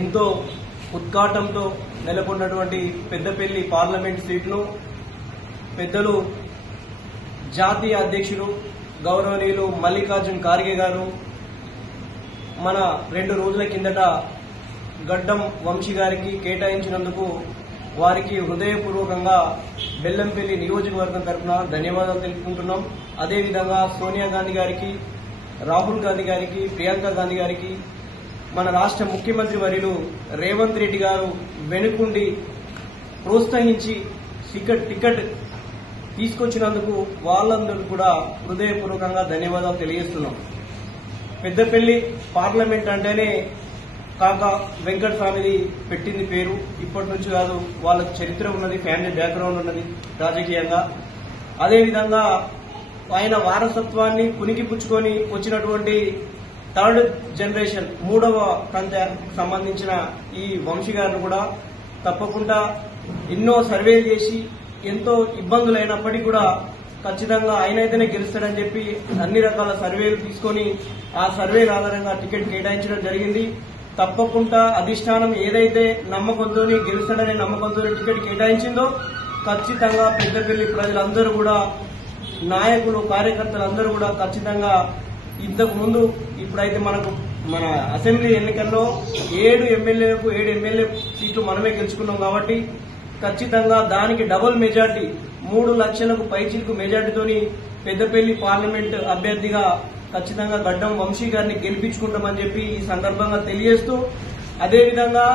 ఎంతో ఉద్ఘాటంతో నెలకొన్నటువంటి పెద్దపల్లి పార్లమెంట్ సీట్ను పెద్దలు జాతీయ అధ్యక్షులు గౌరవనీయులు మల్లికార్జున్ ఖార్గే గారు మన రెండు రోజుల కిందట గడ్డం వంశీ గారికి కేటాయించినందుకు వారికి హృదయపూర్వకంగా బెల్లంపల్లి నియోజకవర్గం తరఫున ధన్యవాదాలు తెలుపుకుంటున్నాం. అదేవిధంగా సోనియా గాంధీ గారికి రాహుల్ గాంధీ గారికి ప్రియాంక గాంధీ గారికి మన రాష్ట్ర ముఖ్యమంత్రి వర్యులు రేవంత్ రెడ్డి గారు వెనుకుండి ప్రోత్సహించి టికెట్ టికెట్ తీసుకొచ్చినందుకు వాళ్ళందరూ కూడా హృదయపూర్వకంగా ధన్యవాదాలు తెలియజేస్తున్నాం. పెద్దపల్లి పార్లమెంట్ అంటేనే కాక వెంకట ఫ్యామిలీ పెట్టింది పేరు. ఇప్పటి నుంచి కాదు వాళ్ళ చరిత్ర ఉన్నది ఫ్యామిలీ బ్యాక్గ్రౌండ్ ఉన్నది రాజకీయంగా. అదేవిధంగా ఆయన వారసత్వాన్ని పుణికిపుచ్చుకొని వచ్చినటువంటి థర్డ్ జనరేషన్ మూడవ కంత సంబంధించిన ఈ వంశీ గారిని కూడా తప్పకుండా ఎన్నో సర్వేలు చేసి ఎంతో ఇబ్బందులు అయినప్పటికీ కూడా ఖచ్చితంగా ఆయనైతేనే గెలుస్తాడని చెప్పి అన్ని రకాల సర్వేలు తీసుకొని ఆ సర్వేల ఆధారంగా టికెట్ కేటాయించడం జరిగింది. తప్పకుండా అధిష్టానం ఏదైతే నమ్మకంతో గెలుస్తాడనే నమ్మకంతో టికెట్ కేటాయించిందో ఖచ్చితంగా పెద్దపల్లి ప్రజలందరూ కూడా నాయకులు కార్యకర్తలు అందరూ కూడా ఖచ్చితంగా ఇంతకు ముందు ఇప్పుడైతే మనకు మన అసెంబ్లీ ఎన్నికల్లో ఏడు ఎమ్మెల్యేలకు ఏడు ఎమ్మెల్యే సీట్లు మనమే గెలుచుకున్నాం కాబట్టి ఖచ్చితంగా దానికి డబుల్ మెజార్టీ మూడు లక్షలకు పైచిలకు మెజార్టీతోని పెద్దపల్లి పార్లమెంట్ అభ్యర్థిగా ఖచ్చితంగా గడ్డం వంశీ గారిని గెలిపించుకుంటామని చెప్పి ఈ సందర్భంగా తెలియజేస్తూ అదేవిధంగా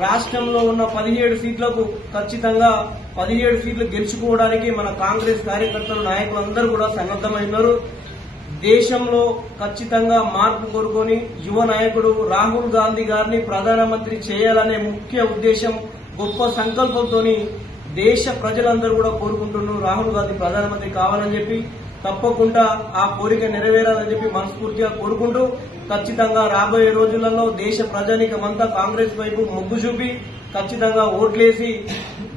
రాష్ట్రంలో ఉన్న పదిహేడు సీట్లకు ఖచ్చితంగా పదిహేడు సీట్లు గెలుచుకోవడానికి మన కాంగ్రెస్ కార్యకర్తలు నాయకులు అందరూ కూడా సన్నద్దమైనారు దేశంలో ఖచ్చితంగా మార్పు కోరుకొని యువ నాయకుడు రాహుల్ గాంధీ గారిని ప్రధానమంత్రి చేయాలనే ముఖ్య ఉద్దేశం గొప్ప సంకల్పంతో దేశ ప్రజలందరూ కూడా కోరుకుంటున్నారు. రాహుల్ గాంధీ ప్రధానమంత్రి కావాలని చెప్పి తప్పకుండా ఆ కోరిక నెరవేరాలని చెప్పి మనస్ఫూర్తిగా కోరుకుంటూ ఖచ్చితంగా రాబోయే రోజులలో దేశ ప్రజానికమంతా కాంగ్రెస్ వైపు మొగ్గు చూపి ఖచ్చితంగా ఓట్లేసి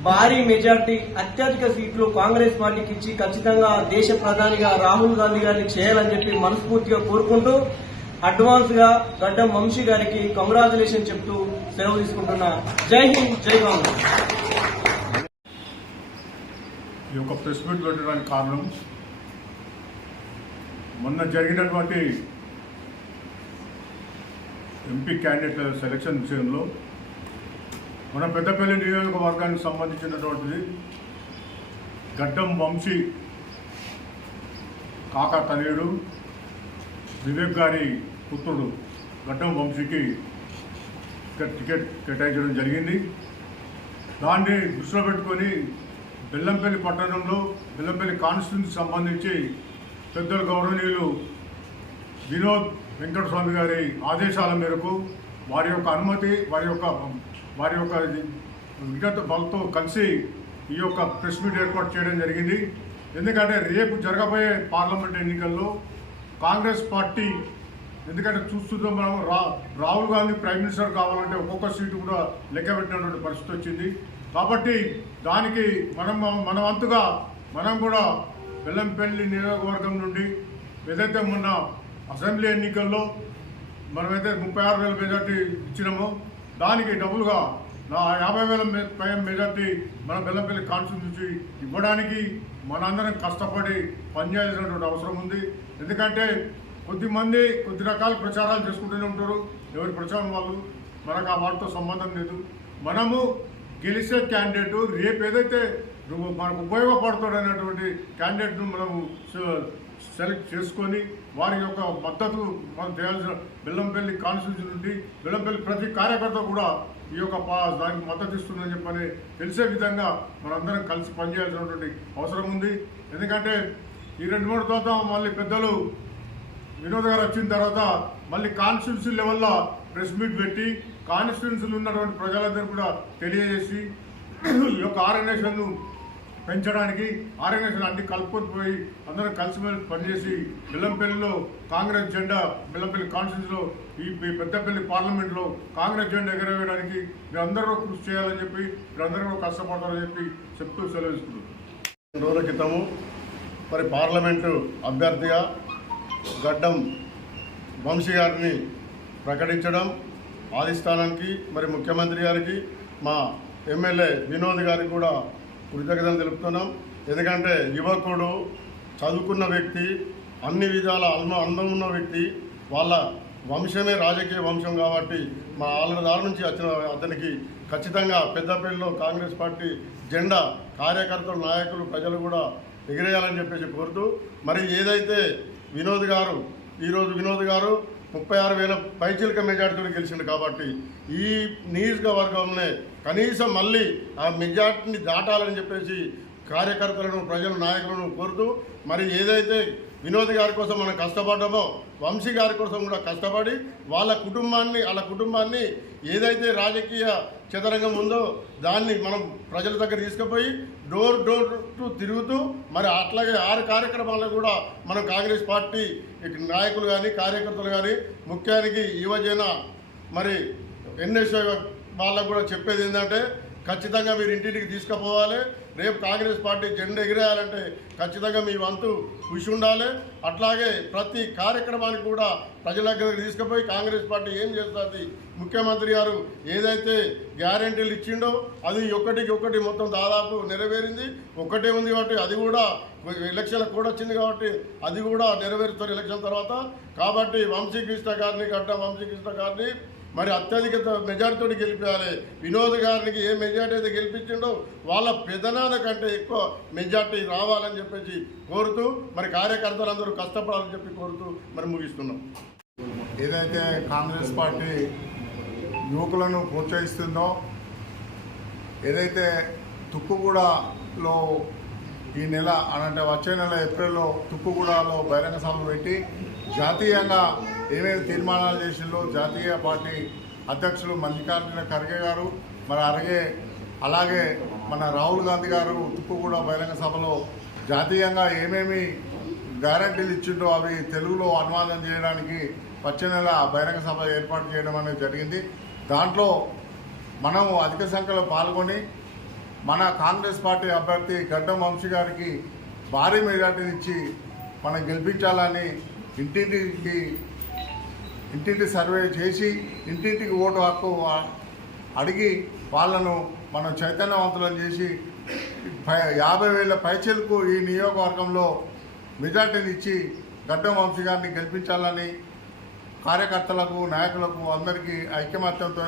భారీ మెజార్టీ అత్యధిక సీట్లు కాంగ్రెస్ పార్టీకి ఇచ్చి ఖచ్చితంగా దేశ ప్రధానిగా రాహుల్ గాంధీ గారిని చేయాలని చెప్పి మనస్ఫూర్తిగా కోరుకుంటూ అడ్వాన్స్గా గడ్డం వంశీ గారికి కంగ్రాచులేషన్ చెప్తూ సెలవు తీసుకుంటున్నా జై హింద్ జై కాంగ్రెస్. ఈ యొక్క ప్రెస్ మీట్ పెట్టడానికి కారణం మొన్న జరిగినటువంటి ఎంపీ క్యాండిడేట్ల సెలక్షన్ విషయంలో మన పెద్దపల్లి నియోజకవర్గానికి సంబంధించినటువంటిది గడ్డం వంశీ కాక తనయుడు వివేక్ గారి పుత్రుడు గడ్డం వంశీకి టికెట్ కేటాయించడం జరిగింది. దాన్ని దృష్టిలో పెట్టుకొని బెల్లంపల్లి పట్టణంలో బెల్లంపల్లి కాన్స్టిట్యూన్సీ సంబంధించి పెద్దలు గౌరవనీయులు వినోద్ వెంకటస్వామి గారి ఆదేశాల మేరకు వారి యొక్క అనుమతి వారి యొక్క వారి యొక్క విజ్ఞత వాళ్ళతో కలిసి ఈ యొక్క ప్రెస్ మీట్ ఏర్పాటు చేయడం జరిగింది. ఎందుకంటే రేపు జరగబోయే పార్లమెంట్ ఎన్నికల్లో కాంగ్రెస్ పార్టీ ఎందుకంటే చూస్తుందో మనం రా రాహుల్ గాంధీ ప్రైమ్ మినిస్టర్ కావాలంటే ఒక్కొక్క సీటు కూడా లెక్క పెట్టినటువంటి పరిస్థితి వచ్చింది. కాబట్టి దానికి మనం మన వంతుగా మనం కూడా బెల్లంపల్లి నియోజకవర్గం నుండి ఏదైతే మొన్న అసెంబ్లీ ఎన్నికల్లో మనమైతే ముప్పై ఆరు వేల మెజార్టీ ఇచ్చినామో దానికి డబుల్గా నా యాభై వేల మె- పై మెజార్టీ మన బెల్లంపల్లి కాన్స్టిట్యూన్సీ ఇవ్వడానికి మనందరం కష్టపడి పనిచేయాల్సినటువంటి అవసరం ఉంది. ఎందుకంటే కొద్దిమంది కొద్ది రకాల ప్రచారాలు చేసుకుంటూనే ఉంటారు. ఎవరి ప్రచారం వాళ్ళు మనకు ఆ వాటితో సంబంధం లేదు. మనము గెలిచే క్యాండిడేట్ రేపు ఏదైతే రు- మనకు ఉపయోగపడుతాడనేటువంటి క్యాండిడేట్ను మనము సెలెక్ట్ చేసుకొని వారి యొక్క మద్దతు మనం చేయాల్సిన బెల్లంపల్లి కాన్స్టిట్యూషన్ నుండి బెల్లంపల్లి ప్రతి కార్యకర్త కూడా ఈ యొక్క పా- దానికి మద్దతు ఇస్తుందని చెప్పని తెలిసే విధంగా మనందరం కలిసి పనిచేయాల్సినటువంటి అవసరం ఉంది. ఎందుకంటే ఈ రెండు మూడు తర్వాత మళ్ళీ పెద్దలు వినోద్ గారు వచ్చిన తర్వాత మళ్ళీ కాన్స్టిట్యూన్సీ లెవెల్లో ప్రెస్ మీట్ పెట్టి కాన్స్టిట్యూన్సీలు ఉన్నటువంటి ప్రజలందరూ కూడా తెలియజేసి ఈ యొక్క ఆర్గనైజేషన్ను పెంచడానికి ఆర్గనైజేషన్ అన్ని కలుపుకొని పోయి అందరం కలిసిమెలిసి పనిచేసి బెల్లంపల్లిలో కాంగ్రెస్ జెండా బెల్లంపల్లి కాన్స్టిట్యూన్సీలో ఈ ఈ పెద్దపల్లి పార్లమెంట్లో కాంగ్రెస్ జెండా ఎగరవేయడానికి మీరందరూ కృషి చేయాలని చెప్పి మీరందరూ కష్టపడతారని చెప్పి చెప్తూ సెలవిస్తున్నాం. రెండు రోజుల క్రితము మరి పార్లమెంటు అభ్యర్థిగా గడ్డం వంశీ గారిని ప్రకటించడం ఆదిస్థానానికి మరి ముఖ్యమంత్రి గారికి మా ఎమ్మెల్యే వినోద్ గారికి కూడా కృతజ్ఞతలు తెలుపుతున్నాం. ఎందుకంటే యువకుడు చదువుకున్న వ్యక్తి అన్ని విధాల అల్మ అందం ఉన్న వ్యక్తి వాళ్ళ వంశమే రాజకీయ వంశం కాబట్టి మా వాళ్ళ దారి నుంచి వచ్చిన అతనికి ఖచ్చితంగా పెద్దపల్లిలో కాంగ్రెస్ పార్టీ జెండా కార్యకర్తలు నాయకులు ప్రజలు కూడా ఎగిరేయాలని చెప్పేసి కోరుతూ మరి ఏదైతే వినోద్ గారు ఈరోజు వినోద్ గారు ముప్పై ఆరు వేల పైచిలక మెజార్టీతో గెలిచిండు కాబట్టి ఈ నియోజకవర్గంలో కనీసం మళ్ళీ ఆ మెజార్టీని దాటాలని చెప్పేసి కార్యకర్తలను ప్రజల నాయకులను కోరుతూ మరి ఏదైతే వినోద్ గారి కోసం మనం కష్టపడ్డామో వంశీ గారి కోసం కూడా కష్టపడి వాళ్ళ కుటుంబాన్ని వాళ్ళ కుటుంబాన్ని ఏదైతే రాజకీయ చదరంగం ఉందో దాన్ని మనం ప్రజల దగ్గర తీసుకుపోయి డోర్ డోర్ టు తిరుగుతూ మరి అట్లాగే ఆరు కార్యక్రమాలను కూడా మనం కాంగ్రెస్ పార్టీ నాయకులు కానీ కార్యకర్తలు కానీ ముఖ్యానికి యువజన మరి ఎన్ఎస్ఐ వాళ్ళకు కూడా చెప్పేది ఏంటంటే ఖచ్చితంగా మీరు ఇంటింటికి తీసుకుపోవాలి. రేపు కాంగ్రెస్ పార్టీ జెండా ఎగిరేయాలంటే ఖచ్చితంగా మీ వంతు కృషి ఉండాలి. అట్లాగే ప్రతి కార్యక్రమానికి కూడా ప్రజల దగ్గరికి తీసుకుపోయి కాంగ్రెస్ పార్టీ ఏం చేస్తుంది? ముఖ్యమంత్రి గారు ఏదైతే గ్యారెంటీలు ఇచ్చిండో అది ఒకటికి ఒకటి మొత్తం దాదాపు నెరవేరింది. ఒకటే ఉంది కాబట్టి అది కూడా ఎలక్షన్ల కూడా వచ్చింది కాబట్టి అది కూడా నెరవేరుతారు ఎలక్షన్ తర్వాత. కాబట్టి వంశీకృష్ణ గారిని గడ్డ వంశీకృష్ణ గారిని మరి అత్యధిక మెజార్టీతో గెలిపించాలి. వినోద్ గారికి ఏ మెజార్టీ అయితే గెలిపించిండో వాళ్ళ పెదనాన్న కంటే ఎక్కువ మెజార్టీ రావాలని చెప్పేసి కోరుతూ మరి కార్యకర్తలందరూ కష్టపడాలని చెప్పి కోరుతూ మరి ముగిస్తున్నాం. ఏదైతే కాంగ్రెస్ పార్టీ యువకులను ప్రోత్సహిస్తుందో ఏదైతే తుక్కుగూడలో ఈ నెల అంటే వచ్చే నెల ఏప్రిల్లో తుక్కుగూడలో బహిరంగ సభ పెట్టి జాతీయంగా ఏమేమి తీర్మానాలు చేసిందో జాతీయ పార్టీ అధ్యక్షులు మల్లికార్జున ఖర్గే గారు మరి అలాగే అలాగే మన రాహుల్ గాంధీ గారు తుక్కుగూడ బహిరంగ సభలో జాతీయంగా ఏమేమి గ్యారంటీలు ఇచ్చిండో అవి తెలుగులో అనువాదం చేయడానికి వచ్చే నెల బహిరంగ సభ ఏర్పాటు చేయడం అనేది జరిగింది. దాంట్లో మనం అధిక సంఖ్యలో పాల్గొని మన కాంగ్రెస్ పార్టీ అభ్యర్థి గడ్డం వంశీ గారికి భారీ మెజార్టీని ఇచ్చి మనం గెలిపించాలని ఇంటింటికి ఇంటింటి సర్వే చేసి ఇంటింటికి ఓటు హక్కు అడిగి వాళ్ళను మనం చైతన్యవంతులను చేసి పై- యాభై వేల పైచలకు ఈ నియోజకవర్గంలో మెజార్టీని ఇచ్చి గడ్డం వంశీ గారిని గెలిపించాలని కార్యకర్తలకు నాయకులకు అందరికీ ఐక్యమత్యంతో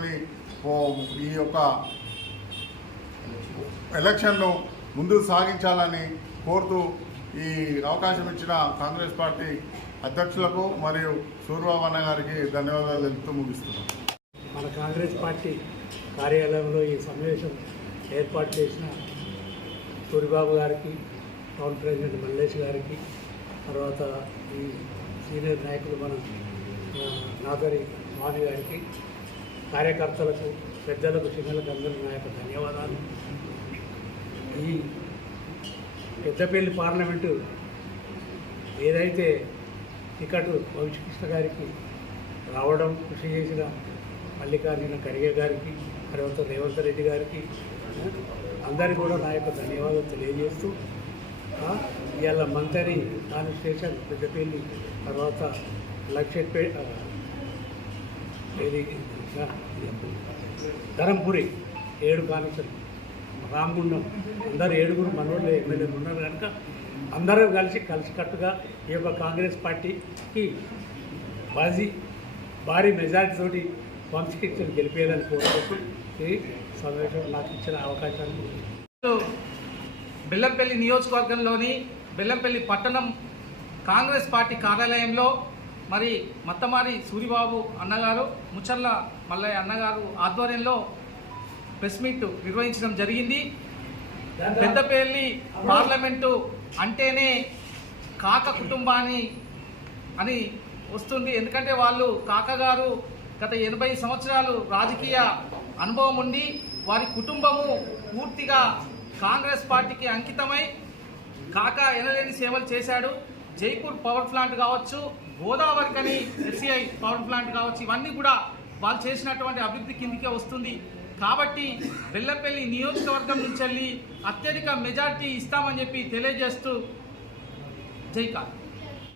ఈ యొక్క ఎలక్షన్ను ముందుకు సాగించాలని కోరుతూ ఈ అవకాశం ఇచ్చిన కాంగ్రెస్ పార్టీ అధ్యక్షులకు మరియు సూర్యబాబు గారికి ధన్యవాదాలు తెలుపుతూ ముగిస్తున్నాం. మన కాంగ్రెస్ పార్టీ కార్యాలయంలో ఈ సమావేశం ఏర్పాటు చేసిన సూరిబాబు గారికి టౌన్ ప్రెసిడెంట్ మల్లేష్ గారికి తర్వాత ఈ సీనియర్ నాయకులు మన నాదరి నాగరి గారికి కార్యకర్తలకు పెద్దలకు చిన్నలకు అందరూ నా యొక్క ధన్యవాదాలు. ఈ పెద్దపల్లి పార్లమెంటు ఏదైతే టికెట్ వంశకృష్ణ గారికి రావడం కృషి చేసిన మల్లికార్జున ఖర్గే గారికి తర్వాత రేవంత్ రెడ్డి గారికి అందరికీ కూడా నా యొక్క ధన్యవాదాలు తెలియజేస్తూ ఇవాళ ఇవాళ మంతరి స్టేషన్ పెద్దపల్లి తర్వాత లక్షపేట ఏది? ధరంపురి ఏడు కాన్స్టిట్యూషన్ రామగుండం అందరు ఏడుగురు మనోళ్ళు ఎమ్మెల్యేలు ఉన్నారు కనుక అందరూ కలిసి కలిసికట్టుగా ఈ యొక్క కాంగ్రెస్ పార్టీకి బాజీ భారీ మెజార్టీ తోటి వంశీకృష్ణను గెలిపేయాలని కోరుకుంటూ ఈ సమావేశం నాకు ఇచ్చిన అవకాశాన్ని బెల్లంపల్లి నియోజకవర్గంలోని బెల్లంపల్లి పట్టణం కాంగ్రెస్ పార్టీ కార్యాలయంలో మరి మత్తమారి సూరిబాబు అన్నగారు ముచ్చర్ల మల్లయ్య అన్నగారు ఆధ్వర్యంలో ప్రెస్ మీట్ నిర్వహించడం జరిగింది. పెద్దపల్లి పార్లమెంటు అంటేనే కాక కుటుంబాన్ని అని వస్తుంది. ఎందుకంటే వాళ్ళు కాక గారు గత ఎనభై సంవత్సరాలు రాజకీయ అనుభవం ఉండి వారి కుటుంబము పూర్తిగా కాంగ్రెస్ పార్టీకి అంకితమై కాక ఎనలేని సేవలు చేశాడు. జైపూర్ పవర్ ప్లాంట్ కావచ్చు గోదావరికని ఎస్సీఐ పవర్ ప్లాంట్ కావచ్చు ఇవన్నీ కూడా వాళ్ళు చేసినటువంటి అభివృద్ధి కిందికే వస్తుంది. కాబట్టి బెల్లంపల్లి నియోజకవర్గం నుంచి వెళ్ళి అత్యధిక మెజార్టీ ఇస్తామని చెప్పి తెలియజేస్తూ జై